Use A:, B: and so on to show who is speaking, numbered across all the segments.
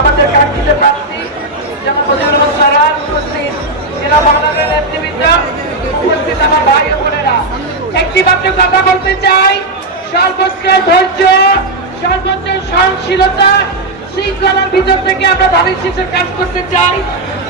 A: আমাদের কাঙ্ক্ষিত প্রার্থী যেমন ফজিউর সারা, উপস্থিত জেলা মহানগরের নেতৃবৃন্দ, উপস্থিত আমার ভাই বোনেরা। একটি মাত্র কথা বলতে চাই সর্বোচ্চ ধৈর্য, সর্বোচ্চ সহনশীলতা, শৃঙ্খলার ভিতর থেকে আমরা ধানের শীষের কাজ করতে চাই,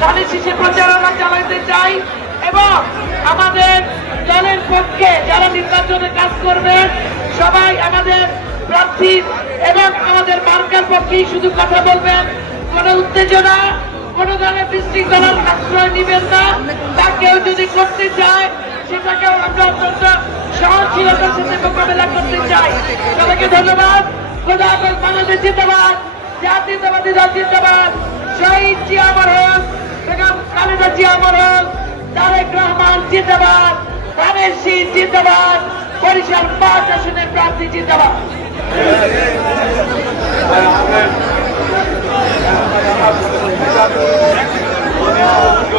A: ধানের শীষের প্রচারণা চালাতে চাই এবং আমাদের দলের পক্ষে যারা নির্বাচনে কাজ করবেন, সবাই আমাদের প্রার্থী পক্ষেই শুধু কথা বলবেন, কোনো উত্তেজনা, কোন ধরনের বিশৃঙ্খলার আশ্রয় নেবেন না। তা কেউ যদি করতে চায়, সেটাকেও আমরা অত্যন্ত সহনশীলতার সাথে মোকাবেলা করতে চাই। সবাইকে ধন্যবাদ। খোদা হাফেজ বাংলাদেশ জিন্দাবাদ জাতীয়তাবাদী দল জিন্দাবাদ। শহীদ জিয়া আমার হক, বেগম খালেদা জিয়া আমার হক, তারেক রহমান জিন্দাবাদ ধানের শীত জিন্দাবাদ, বরিশাল পাঁচ আসনের প্রার্থী জিন্দাবাদ।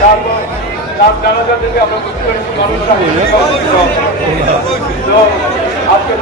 B: তারপর তার জানাজা থেকে আমরা বুঝতে পেরেছি মানুষরা আজকে